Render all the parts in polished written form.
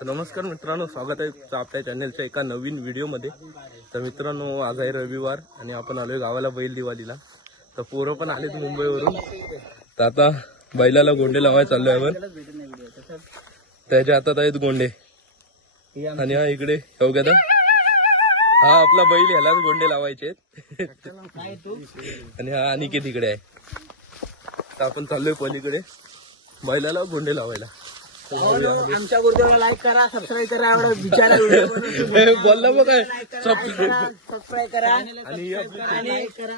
तर नमस्कार मित्रांनो, स्वागत आहे आपल्या चॅनलच्या एका नवीन व्हिडिओमध्ये. तर मित्रांनो, आज आहे रविवार आणि आपण आलोय गावाला बैल दिवाळीला. तर पोरं पण आलेत मुंबईवरून. तर आता बैलाला गोंडे लावायला चाललोय आपण. त्याच्या हातात आहेत गोंडे आणि हा इकडे योग्यता, हा आपला बैल, ह्यालाच गोंडे लावायचे आणि हा अनिकेत तिकडे आहे. तर आपण चाललोय पलीकडे बैलाला गोंडे लावायला. आमच्या गुरुदेवाला लाईक करा, सबस्क्राईब करा. एवढा विचार बोलला बघ काय सबस्क्राईब करा आणि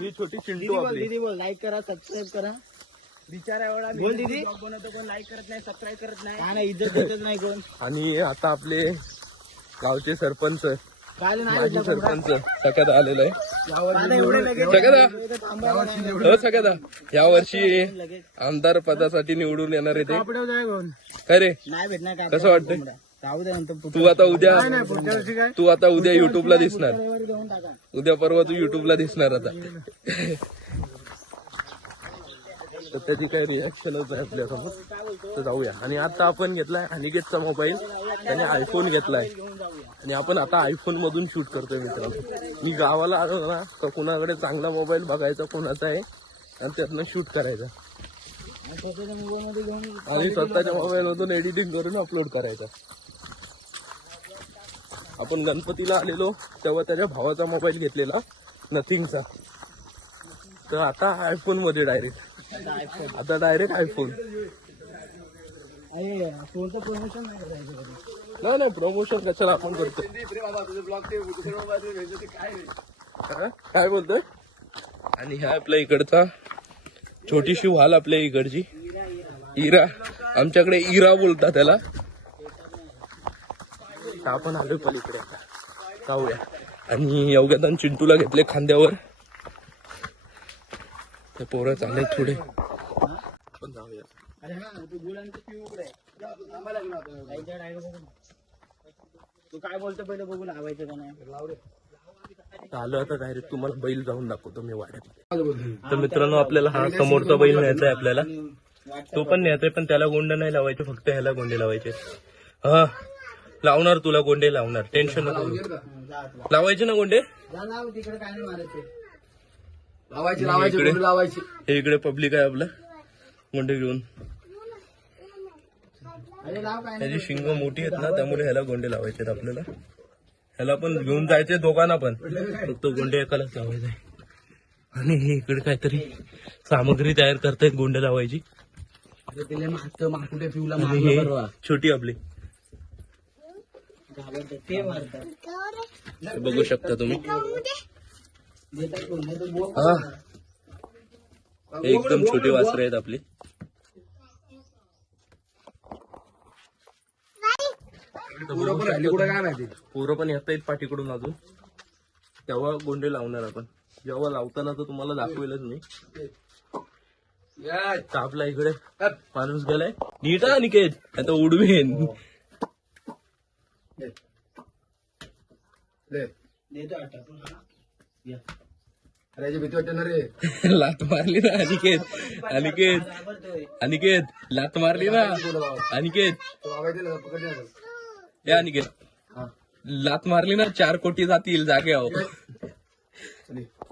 ही छोटी चिंटू आपली. दीदी बोल, लाईक करा, सबस्क्राईब करा. विचार एवढा बोल दीदी. बनवतो कोण लाईक करत नाही, सबस्क्राईब करत नाही, इज्जत देतच नाही कोण. आणि आता आपले गावचे सरपंच, काय माजी सरपंच सगळ्यात आलेलं आहे. सगळ्यात या वर्षी आमदार पदासाठी निवडून येणार आहे ते. काय रे, नाही भेटणार काय, कसं वाटतंय? जाऊ दे नंतर. तू आता उद्या युट्यूबला दिसणार. देऊन टाका. उद्या परवा तू युट्यूबला दिसणार आता. तर त्याची काही रिॲक्शनच आहे आपल्यासमोर. तर जाऊया. आणि आता आपण घेतलाय अनिकेतचा मोबाईल, त्याने आयफोन घेतलाय आणि आपण आता आयफोन मधून शूट करतोय मित्रांनो. मी गावाला आलो ना तर कुणाकडे चांगला मोबाईल बघायचा कोणाचा आहे आणि त्यातनं शूट करायचा आणि स्वतःच्या मोबाईल मधून एडिटिंग करून अपलोड करायचा. आपण गणपतीला आलेलो तेव्हा त्याच्या भावाचा मोबाईल घेतलेला नथिंगचा. तर आता आयफोन मध्ये डायरेक्ट आयफोन. प्रमोशन नाही करायचं. नाही प्रमोशन कशाला आपण करतो. काय बोलतोय. आणि ह्या आपल्या इकडचा छोटीशी वाल, आपल्या इकडची इरा, आमच्याकडे इरा बोलतात त्याला. आपण आलोय पलीकडे, जाऊया. आणि योग्यदान चिंटूला घेतले खांद्यावर. ते पोरं चालले थोडे, आपण जाऊया. तू काय बोलतो पहिले बघू, लावायचं का नाही. आलो आता डायरेक्ट तुम्हाला बैल जाऊन दाखवतो मी वाड्यात. तर मित्रांनो, आपल्याला हा समोरचा बैल न्यायचा आहे आपल्याला. तो पण न्यायचाय, पण त्याला गोंडे नाही लावायचे, फक्त ह्याला गोंडे लावायचे. हा लावणार, तुला गोंडे लावणार, टेन्शन नको. लावायचे ना गोंडे. तिकडे काय नाही मारायचे. लावायचे. हे इकडे पब्लिक आहे आपलं, गोंडे घेऊन. त्याची शिंग मोठी आहेत ना, त्यामुळे ह्याला गोंडे लावायचे आहेत आपल्याला. ह्याला पण घेऊन जायचे दोघांना पण, फक्त गोंडे एकालाच लावायचे. आणि हे इकडे काहीतरी सामग्री तयार करतायत गोंडे लावायची. आणि हे छोटी आपली बघू शकता तुम्ही. हा, एकदम छोटी वासरे आहेत आपली. पोरं पण येत आहेत पाठीकडून अजून. तेव्हा गोंडे लावणार आपण. जेव्हा लावताना तर तुम्हाला दाखवेलच मी. आपला इकडे माणूस गेलाय. नीट आहे निकेत, आता उडवीन. भीती वाटते ना रे. लात मारली ना अनिकेत लात मारली ना अनिकेत. लात मारली ना 4 कोटी जातील जागेवर.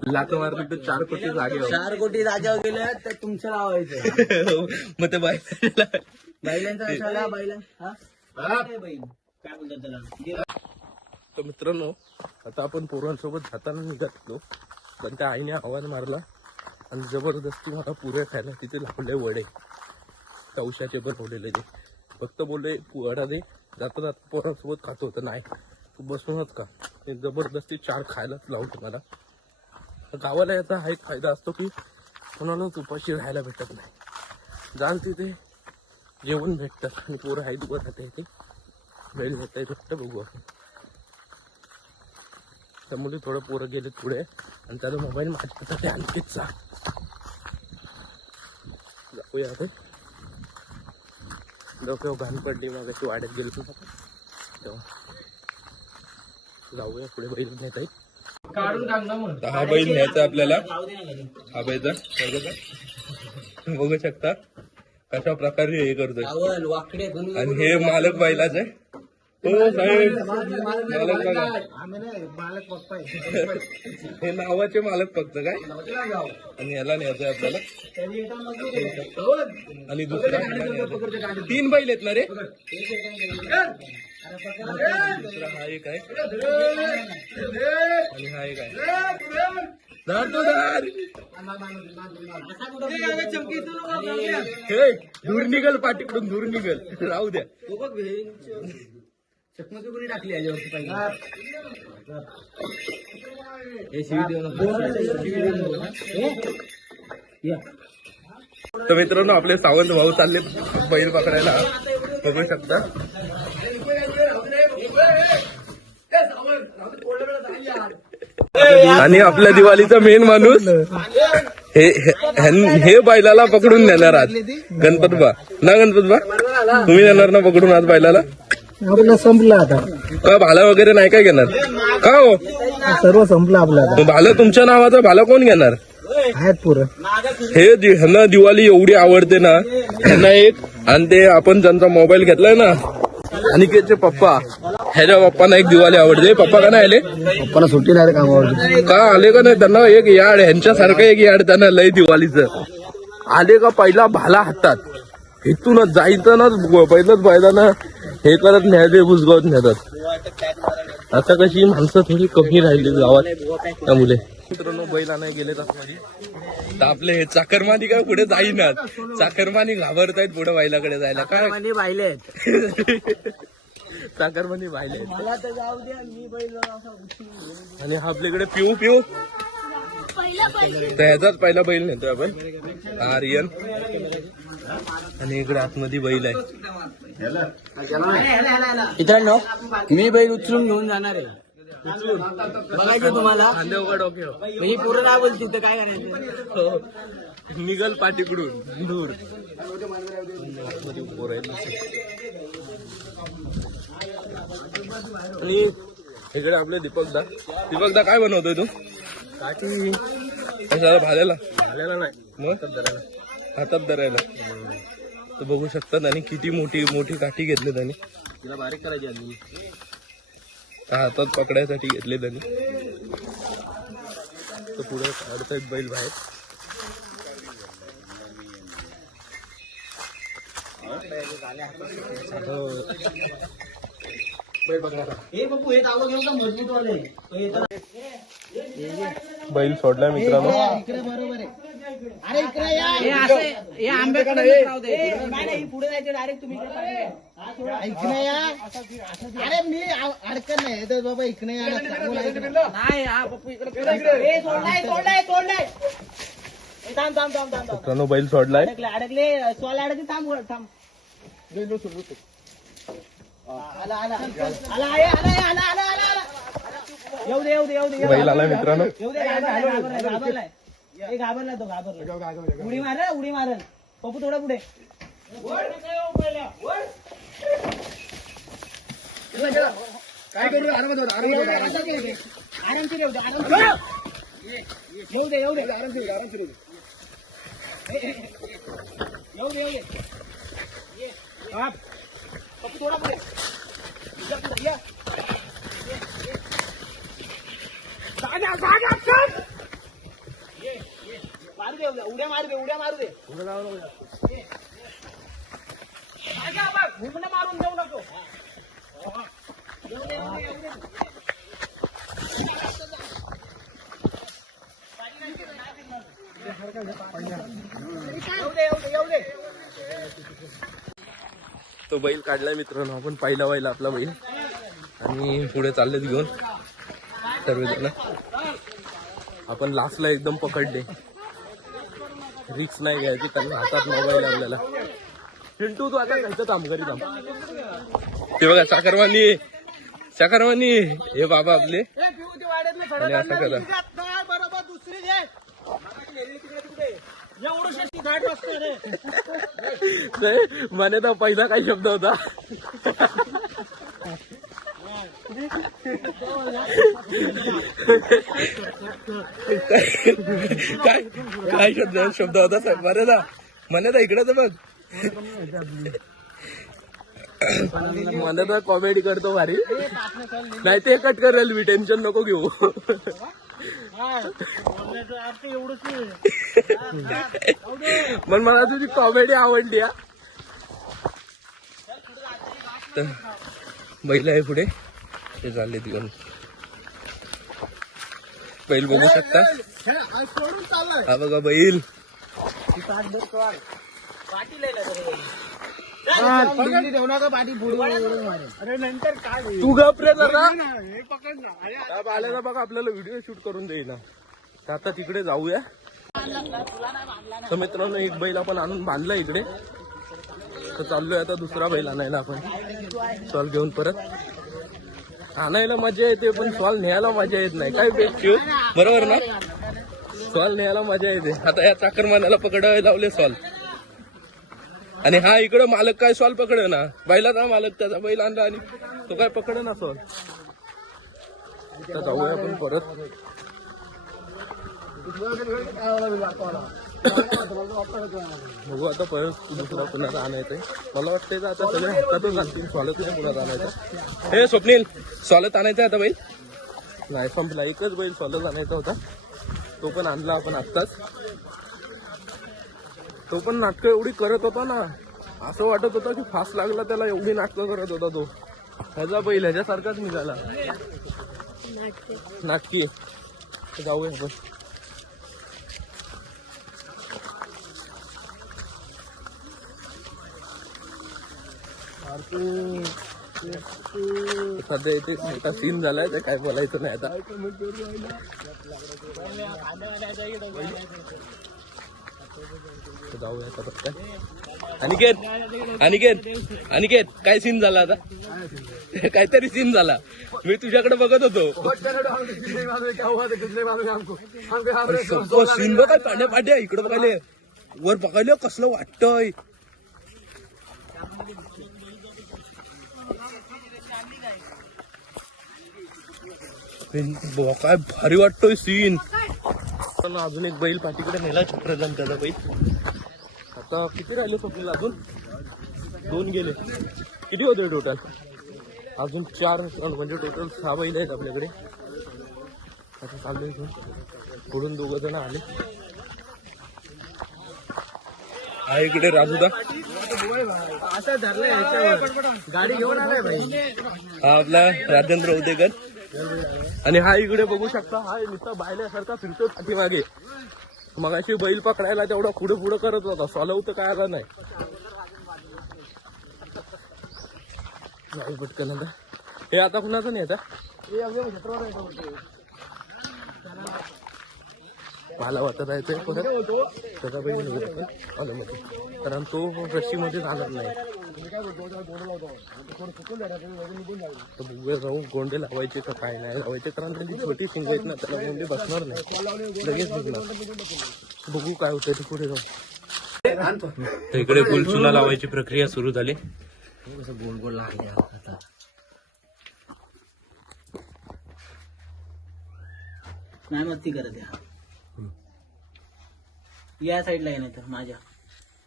लात मारली तर 4 कोटी जागेवर. 4 कोटी जागेवर गेले तर तुमचं लावायचं. मग ते बैलांचा कशाला बैल काय बोलतात त्याला. तर मित्रांनो, आता आपण पोरांसोबत जाताना निघालो, पण त्या आईने आवाज मारला आणि जबरदस्ती मला पुऱ्या खायला तिथे लावले वडे. तवशाचे बनवलेले ते. फक्त बोलले वडा दे, जाता जाता पोरांसोबत खातो होतं. नाही, तू बसूनच का. ते जबरदस्ती 4 खायलाच लावलं मला. गावाला याचा हा एक फायदा असतो की कोणालाच उपाशी राहायला भेटत नाही. जाल तिथे जेवण भेटतं आणि पोरं हाईट वर राहते. इथे बैल घेता भेटतं, बघू आपण. त्यामुळे थोडं पोरं गेले पुढे आणि त्याचा मोबाईल माझ्या हातात आहे आणखीचा. जाऊया आपण. डोक्यावर घाण पडली, मग अशी वाड्यात गेलो तेव्हा. जाऊया पुढे, बैल नेता येईल. हा बैल न्यायचा आपल्याला. हा बैलचा बघू शकता कशा प्रकारे हे करतोय. आणि हे मालक बैलाच आहे. हो साहेब मालक बघा. मालक पप्पा हे नावाचे मालक फक्त काय आणि याला न्यायचंय आपल्याला आणि दुसरा 3 बैल आहेत ना रे. दुसरा हा एक आहे आणि हा एक आहे. धर तो धर. हे दूर निघल पाठीकडून दूर निघल राहू द्या. चकमकी कोणी टाकली याच्यावरती पाहिजे. तर मित्रांनो आपले सावंत भाऊ चालले बैल पकडायला बघू शकता. आणि आपल्या दिवाळीचा मेन माणूस हे बैलाला पकडून नेणार आज. गणपत बा ना गणपत बा तुम्ही नेणार ना पकडून आज बैलाला. आपलं संपलं आता. का भाला वगैरे नाही काय घेणार का हो. सर्व संपलं आपलं आता. भाला तुमच्या नावाचा भाला कोण घेणार. आहेत पुरं. ह्यांना दिवाळी एवढी आवडते ना ह्यांना एक. आणि ते आपण ज्यांचा मोबाईल घेतलाय ना अनिकेतचे पप्पा ह्याच्या पप्पांना एक दिवाळी आवडते. पप्पा का नाही आले. पप्पाला सुट्टी नाही कामावर. का आले का नाही त्यांना एक याड ह्यांच्यासारखं एक याड त्यांना लय दिवाळीचं. आले का पहिला भाला हातात इथूनच जायचं पहिलंच बैलांना हे करत न्यायचे बुजगावत नेतात. आता कशी माणसं थोडी कमी राहिली गावात त्यामुळे. मित्रांनो बैल आणाय गेलेत आतमध्ये तर आपले हे चाकरमानी काय पुढे जाईनात. चाकरमानी घाबरतायत पुढे बैलाकडे जायला. काय बाहिले आहेत. चाकरमानी बाहिले मला तर जाऊ द्या मी बैल. आणि हा आपल्याकडे पिऊ पिऊ तर ह्याचाच पहिला बैल नेतोय आपण आर्यन. आणि इकडे आतमध्ये बैल आहे. मित्रांनो मी बैल उचलून घेऊन जाणार आहे. बघायचं तुम्हाला मी पूर्ण नाही बोलते तर काय करायचं. निघल पाठीकडून दूर. आणि इकडे आपले दीपकदा काय बनवतोय तू. काठी कशाला भाल्याला नाही मग हातात धरायला. तर बघू शकता त्यांनी किती मोठी काठी घेतली त्यांनी. तिला बारीक करायची आधी. हातात पकडायसाठी घेतले त्यांनी. तर पुढे काढतायत बैल बाहेर. बैल सोडला मित्रांनो. बरोबर आहे. अरे इकडे या. आंब्याकडे पुढे जायचं डायरेक्ट तुम्ही इकडे या. अरे मी अडकत नाही तर बाबा इकडे या. नाही हा पप्पू इकडे मित्रांनो बैल सोडलाय. अडकले स्टॉल अडकले. थांब येऊ दे. बैल आलाय मित्रांनो. घाबरला तो उडी मारल पप्पू थोडा पुढे. काय करू आरामशीर येऊ दे पप्पू थोडा पुढे. उड्या मारू दे. मारून जाऊ नको. तो बैल काढलाय मित्रांनो आपण. पहिला बैल आपला बैल. आणि पुढे चाललेत घेऊन सर्वजण. आपण लास्टला एकदम पकडले. रिक्स नाही घ्यायची कारण हातात मोबाईल आपल्याला. पिंटू तू आता खायचं थांब घरी थांब. ते बघा साखरवानी हे बाबा आपले. आणि असं करा बरोबर दुसरी घे. म्हणे तर पहिला काही शब्द होता. काय शब्द होता साहेब. म्हणे ना इकडे तर बघ. मला तर कॉमेडी करतो भारी, नाही ते कट करेल मी, टेन्शन नको घेऊ. पण मला तुझी कॉमेडी आवडली. हा बैल आहे पुढे, ते चालले तिकडून. बैल बघू शकता, हा बघा बैल. तू गप्रे जरा, आल्याला बघा आपल्याला व्हिडिओ शूट करून देईना. आता तिकडे जाऊया. तर मित्रांनो एक बैल आपण आणून बांधला इकडे, तर चाललोय आता दुसरा बैल आणायला आपण. सॉल घेऊन परत आणायला मजा येते, पण सॉल न्यायला मजा येत नाही. काय बेस्ट बरोबर ना, सॉल न्यायला मजा येते. आता या चाकरमानाला पकडावे लावले सॉल, आणि हा इकडं मालक काय सॉल पकड ना, बैलाचा मालक त्याचा बैल आणला आणि तो काय पकड ना सॉल. आता जाऊया आपण परत. बघू आता परत दुसरा पुन्हा आणायचंय. मला वाटतंय आता सगळे हातातच आणतील, सॉलत नाही पुन्हा आणायचं. हे स्वप्नील, सॉलत आणायचं आता बैल नाही संपला, एकच बैल सॉलत आणायचा होता, तो पण आणला आपण आत्ताच. तो पण नाटकं एवढी करत होता ना, असं वाटत होतं की फास्ट लागला त्याला, एवढी नाटकं करत होता तो. ह्याचा बैल ह्याच्यासारखाच निघाला, नाटकी. जाऊया आपण. सध्या इथे मोठा सीन झालाय, ते काय बोलायचं नाही आता. जाऊया आता फक्त. अनिकेत अनिकेत अनिकेत काय सीन झाला आता, काहीतरी सीन झाला. मी तुझ्याकडे बघत होतो, सीन बघा पांड्या पांड्या इकडे बघायला, वर बघायला कसलं वाटतंय. काय भारी वाटतोय सीन. अजून एक बैल पाठीकडे नेला छत्रजन, त्याचा बैल. आता किती राहिले स्वप्नील, अजून 2 गेले. किती होते टोटल, अजून 4, म्हणजे टोटल 6 बैल आहेत आपल्याकडे. आता चाललो इथून, पुढून 2 जण आले. हा इकडे राजूदा गाडी घेऊन आलाय भाई, हा आपला राजेंद्र उदेकर. आणि हा इकडे बघू शकता, हा नुसता बायल्यासारखा फिरतो पाठीमागे. मग अशी बैल पकडायला तेवढा पुढे पुढे करत होता, सॉलव तर काय आला नाही. पटकन आता हे आता कुणाचं नाही, आता मला वाटत आहे परत त्याचा बैल आलं मध्ये, कारण तो रस्सीमध्ये जाणार नाही. तर बघूया जाऊ, गोंडे लावायचे का काय नाही लावायचे, कारण त्यांची छोटी शिंग आहेत ना, त्याला गोंडे बसणार नाही, लगेच बसणार. बघू काय होतं ते पुढे जाऊ. तर इकडे गुलचुला लावायची प्रक्रिया सुरू झाली. गोल गोल लागले आता, नाही मग ती करत या साईडला आहे, नाही तर माझ्या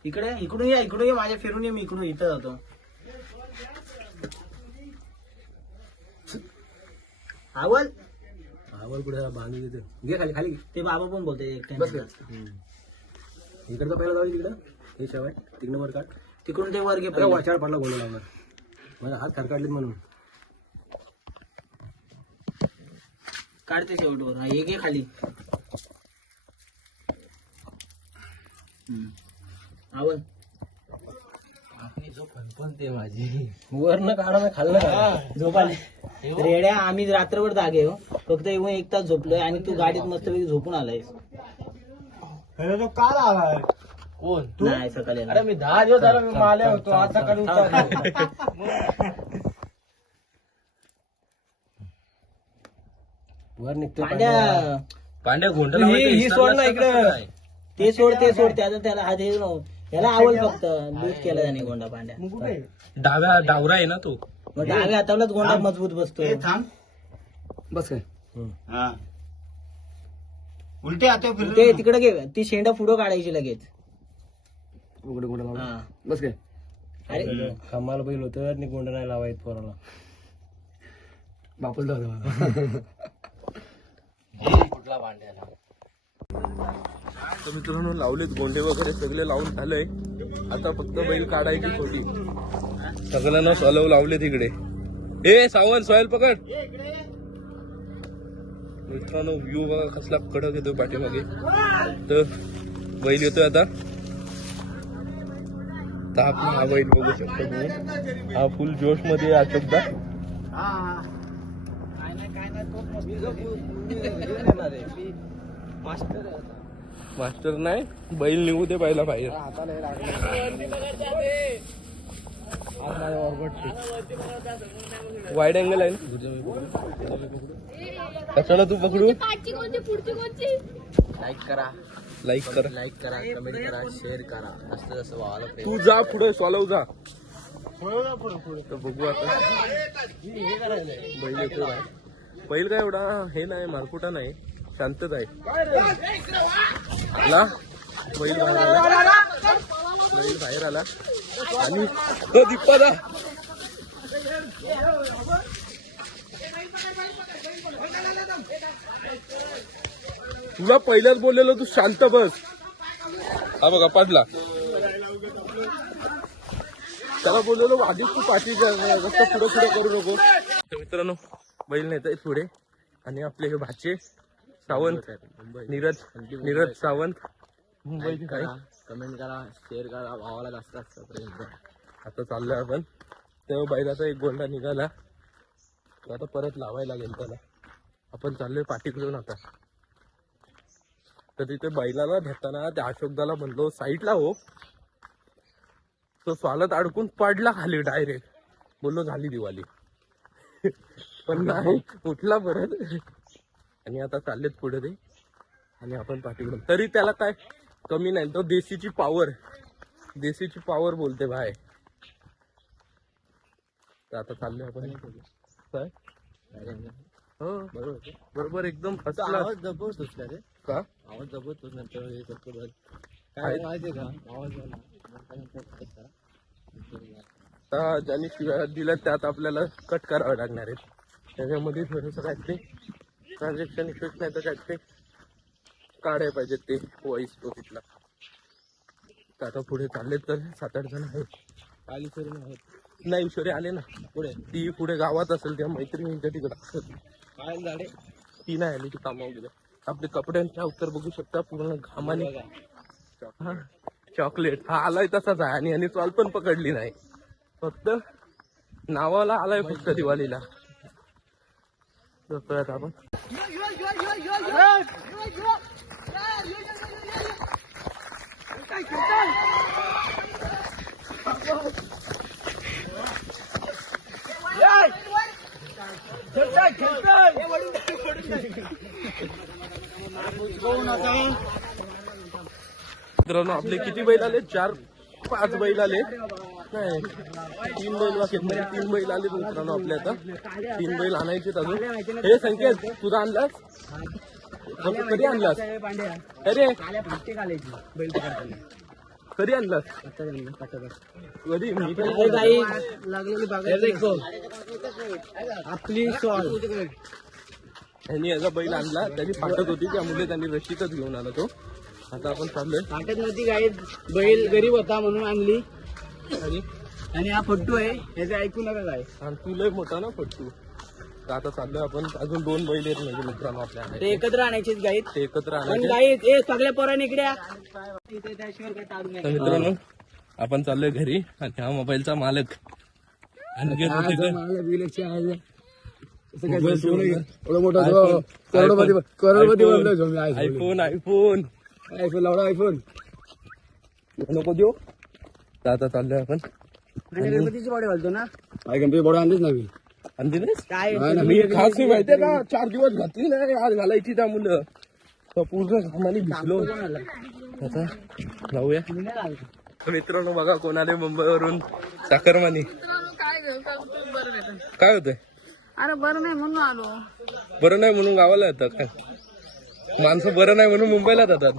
इकडे, इकडून या, इकडून ये, माझ्या फिरून ये, मी इकडून इथं जातो. आवल आवल पुढे बांधली देते, घे खाली खाली. ते बाबा पण बोलते इकडचं पहिला जाऊ, तिकडं हे शेवाय तिकडं वर काढ, तिकडून ते वर घे. वाचाळ पडला गोल लावणार, माझा हात खरकाडलेत म्हणून काढते शेवटवर. हा एक घे खाली. आवल आपली झोप पण ते माझी वरनं काढा, खाल्लं झोपाले. रेड्या आम्ही रात्रभर जागे हो, फक्त येऊन 1 तास झोपलोय आणि तू गाडीत मस्तपैकी झोपून आलाय. तो काल आलाय कोण नाही सकाळी. अरे मी 10 दिवस झाला मी माले होतो, आज सकाळी वर निघतो. पांड्या पांड्या गोंड ही सोड ना इकडे, ते सोड ते सोड, त्याला हात हे याला आवड फक्त लूज केला त्याने गोंडा. पांड्या डाव्या डावरा आहे ना तो, मग डाव्या हातावलाच गोंडा मजबूत बसतोय. बस काय उलटे हाते ते तिकडे घे, ती शेंडा पुढं काढायची लगेच. उघड उघड हा बस काय कामाला बैल होतं आणि गोंड नाही लावायत पोराला बापूल कुठला भांड्याला. तर मित्रांनो लावलेत गोंडे वगैरे सगळे लावून झालंय. आता फक्त बैल काढायची होती. सगळ्यांना सॉलव लावले तिकडे. ए सावंत सॉयल पकड. मित्रांनो व्ह्यू बघा कसला कडक येतो पाठीमागे. तर बैल येतोय आता. तर आपण हा बैल बघू शकतो तुम्ही. हा फुल जोश मध्ये अशोकदा. मास्टर नाही बैल निघू दे पहिला बाहेर. वाईड अँगल आहे ना. कशाला तू पकडू. लाईक करा लाईक कर. कमेंट करा शेअर करा असं जसं व्हायला तू जा पुढे सॉलव जा. तर बघू आता बैल येतो काय. बैल काय एवढा हे नाही मारकुटा नाही शांतच आहे. आला बैल बाहेर आला आणि दीपादा तुला पहिल्याच बोललेलो तू शांत बस. हा बघा पडला. त्याला बोललेलो आधीच तू पाठी रस्ता पुढे पुढे करू नको. तर मित्रांनो बैल नेत आहेत पुढे आणि आपले हे भाचे सावंत नीरज सावंत मुंबईचे काय. कमेंट करा शेअर करा भावाला जास्त असतं. आता चाललोय आपण. तेव्हा बैलाचा एक गोंडा निघाला. तो आता परत लावायला लागेल त्याला. आपण चाललोय पाठीकडून आता. तर तिथे बैलाला भेटताना त्या अशोकदाला म्हणलो साईडला हो. तो स्वालत अडकून पडला खाली डायरेक्ट. बोललो झाली दिवाळी. पण नाही उठला परत. आणि आता चाललेत पुढे ते आणि आपण पाठीकडून. तरी त्याला काय कमी नाही. तो देशीची पावर बोलते भाई. तर आता चाललोय आपण. काय हो बरोबर एकदम फर्स्ट क्लास. आवाज जबरदस्त सुचला रे. का आवाज जबरदस्त नंतर हे करतो बघ. काय माहितीये का आवाज आता ज्यांनी शिवाय दिल्या त्यात आपल्याला कट करावं लागणार आहे. त्याच्यामध्ये थोडंसं काहीतरी ट्रान्झॅक्शन इफेक्ट नाही तर काहीतरी काढायला पाहिजे ते व्हॉइस तिथला. तर आता पुढे चालले तर 7-8 जण आहेत. नाही ईश्वरी आले ना पुढे. ती पुढे गावात असेल त्या मैत्रिणींच्या तिकडे असेल. ती नाही आली ती कामावर गेलं. आपले कपड्यांच्या उत्तर बघू शकता पूर्ण घामाने. चॉकलेट हा आलाय तसाच आहे. आणि चॉल पण पकडली नाही. फक्त नावाला आलाय फक्त दिवाळीला. आपण मित्रांनो आपले किती बैल आले. 4-5 बैल आले. नाही 3 बैल बाकी म्हणजे 3 बैल आले मित्रांनो आपले. आता 3 बैल आणायचे अजून. हे संकेत तुझा आणलास कधी आणलास. अरे कधी आणलास कधी. आपली त्यांनी याचा बैल आणला. त्यांनी फाटत होती त्यामुळे त्यांनी रशीतच घेऊन आला तो. आता आपण चाललोय. फाटत नव्हती गाई. बैल गरीब होता म्हणून आणली. आणि हा फट्टू आहे याचं ऐकू नका काय. आणि तू लय मोठा ना फट्टू. तर आता चाललोय आपण. अजून 2 बैल आहेत म्हणजे मित्रांनो आपल्या. ते एकत्र आणायचे गाईत. ते एकत्र पण आणायचे. गाईत ए सगळ्या पोरांनी इकडे या. तर मित्रांनो आपण चाललोय घरी. आणि हा मोबाईलचा मालक आयफोन आयफोन नको देऊ. तर आता चाललोय आपण. गणपतीची बॉडी घालतो ना. बॉडी आणलीच नाही. काय मी खास माहितीये का 4 दिवस घातली नाही. आज घालायची त्या मुलं. पूर्ण घामाने भिजलो. आता जाऊया. मित्रांनो बघा कोण आले मुंबईवरून. साखरमानी. काय होतंय. अरे बरं नाही म्हणून आलो. बरं नाही म्हणून गावाला येतात काय. माणसं बरं नाही म्हणून मुंबईला जातात.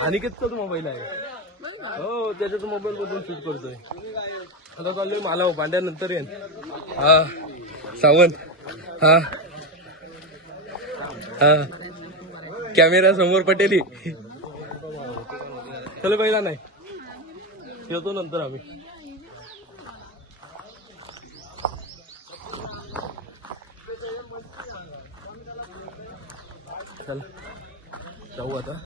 आणि कितकंच मोबाईल आहे. हो त्याच्यात मोबाईल बद्दल शूट करतोय. आता चाललोय मला भांड्यानंतर येईन. हा सावंत. हा हा कॅमेरा समोर पटेली. चलो पहिला नाही येतो नंतर आम्ही. चल जाऊ आता.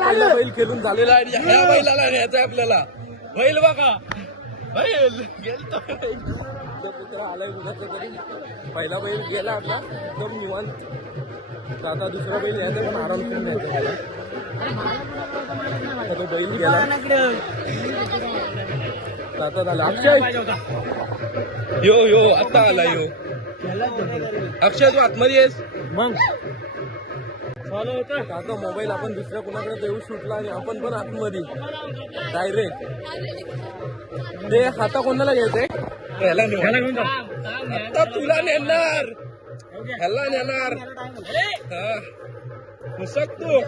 पहिला बैल खेळून झालेला आहे. ह्या बैलाला न्यायचा आपल्याला. बैल बघा बैल गेलतो पुत्र आलाय कुणाचा तरी. पहिला बैल गेला आपला एकदम निवांत. आता दुसरा बैल यायचा पण आराम करून न्यायचा. तो बैल गेला आता झाला. अक्षय यो आता आला यो. अक्षय तू आतमध्ये येस मग आता मोबाईल आपण दुसऱ्या कुणाकडे देऊ शूटला आणि आपण पण आतमध्ये डायरेक्ट. ते हाता कोणाला घ्यायचंय. आता तुला नेणार ह्याला नेणार. हा हुसक तू.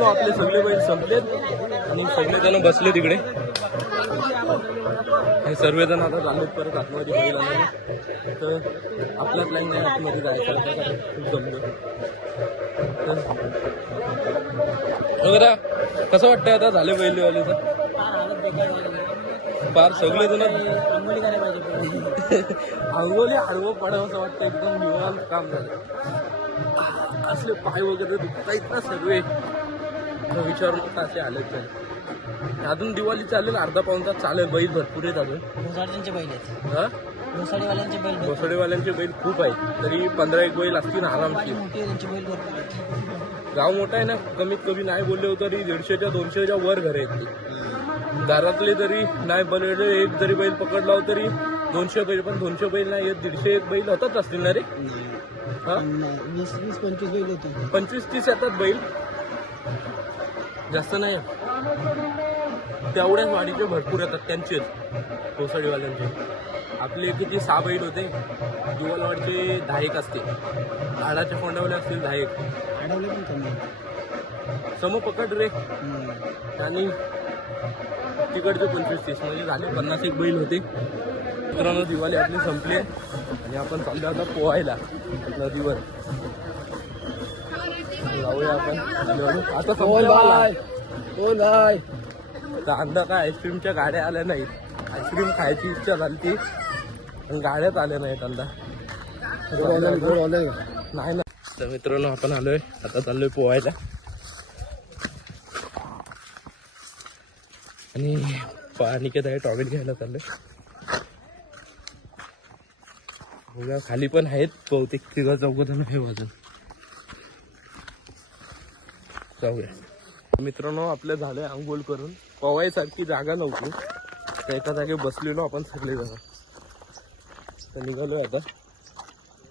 आपले सगळे बैल संपलेत आणि सगळेजण बसले तिकडे. हे सर्वजण आता चाललेत परत आतमध्ये बैल आणायला. तर आपला प्लॅन नाही आतमध्ये जायचा होता कारण खूप जमलो. तर कसं वाटतंय आता झाले बैलवालेचं फार सगळेजण आंघोळी हळवं पडावं असं वाटतं. एकदम निवांत काम झालं. असले पाय वगैरे दुखतायत ना सगळे. विचार नका असे आलेच नाही. अजून दिवाळी चालेल अर्धा पाऊण तास चालेल. बैल भरपूर आहेत अजून. घोसाडीवाल्यांचे बैल आहेत. हा घोसाडीवाल्यांचे बैल घोसाडीवाल्यांचे बैल खूप आहेत. तरी 15-1 बैल असतील आरामशीर. मोठे त्यांचे बैल भरपूर आहेत. गाव मोठा आहे ना. कमीत कमी नाही बोलले तरी 150-200च्या वर घर आहेत ते. दारातले तरी नाही बोलले एक जरी बैल पकडला तरी 200 बैल. पण 200 बैल नाही येत. 150 बैल होतात असतील ना रे. हा 20-25 बैल होते. 25-30 येतात बैल. जास्त नाही. तेवढ्याच वाडीचे भरपूर येतात त्यांचेच कोसळीवाल्यांचे. आपले किती 6 बैल होते. दिवालवाडचे 10-1 असते. झाडाच्या फोंडावले असतील 10-1. आडवले पण कमी. सम पकड रे. आणि तिकडचे 25-30 म्हणजे झाले 50-1 बैल होते. मित्रांनो दिवाळी आपली संपली आणि आपण चाललो आता पोहायला नदीवर. जाऊया आपण आता अंदा काय आईस्क्रीमच्या गाड्या आल्या नाहीत. आईस्क्रीम खायची इच्छा झाली ती पण गाड्याच आल्या नाहीत अंदा. नाही ना. तर मित्रांनो आपण आलोय आता चाललोय पोहायला. आणि निकेत आहे टॉवेल घ्यायला चाललोय. बघा खाली पण आहेत बहुतेक 3-4 हे वाजून. जाऊया. मित्रांनो आपल्या झालंय आंघोळ करून. पवायसारखी जागा नव्हती तर एका जागी बसलेलो आपण सगळेजण. तर निघालोय आता.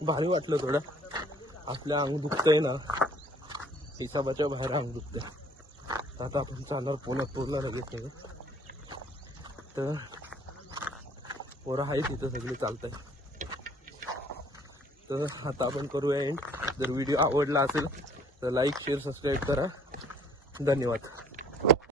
भारी वाटलं थोडं. आपल्या अंग दुखतंय ना हिसाबाच्या बाहेर अंग दुखतंय. आता आपण चालणार पूर्ण लगेच नाही. तर पोरं आहे तिथं सगळे चालतंय. तर आता आपण करूया एंड. जर व्हिडिओ आवडला असेल तर लाईक शेअर सबस्क्राईब करा. धन्यवाद.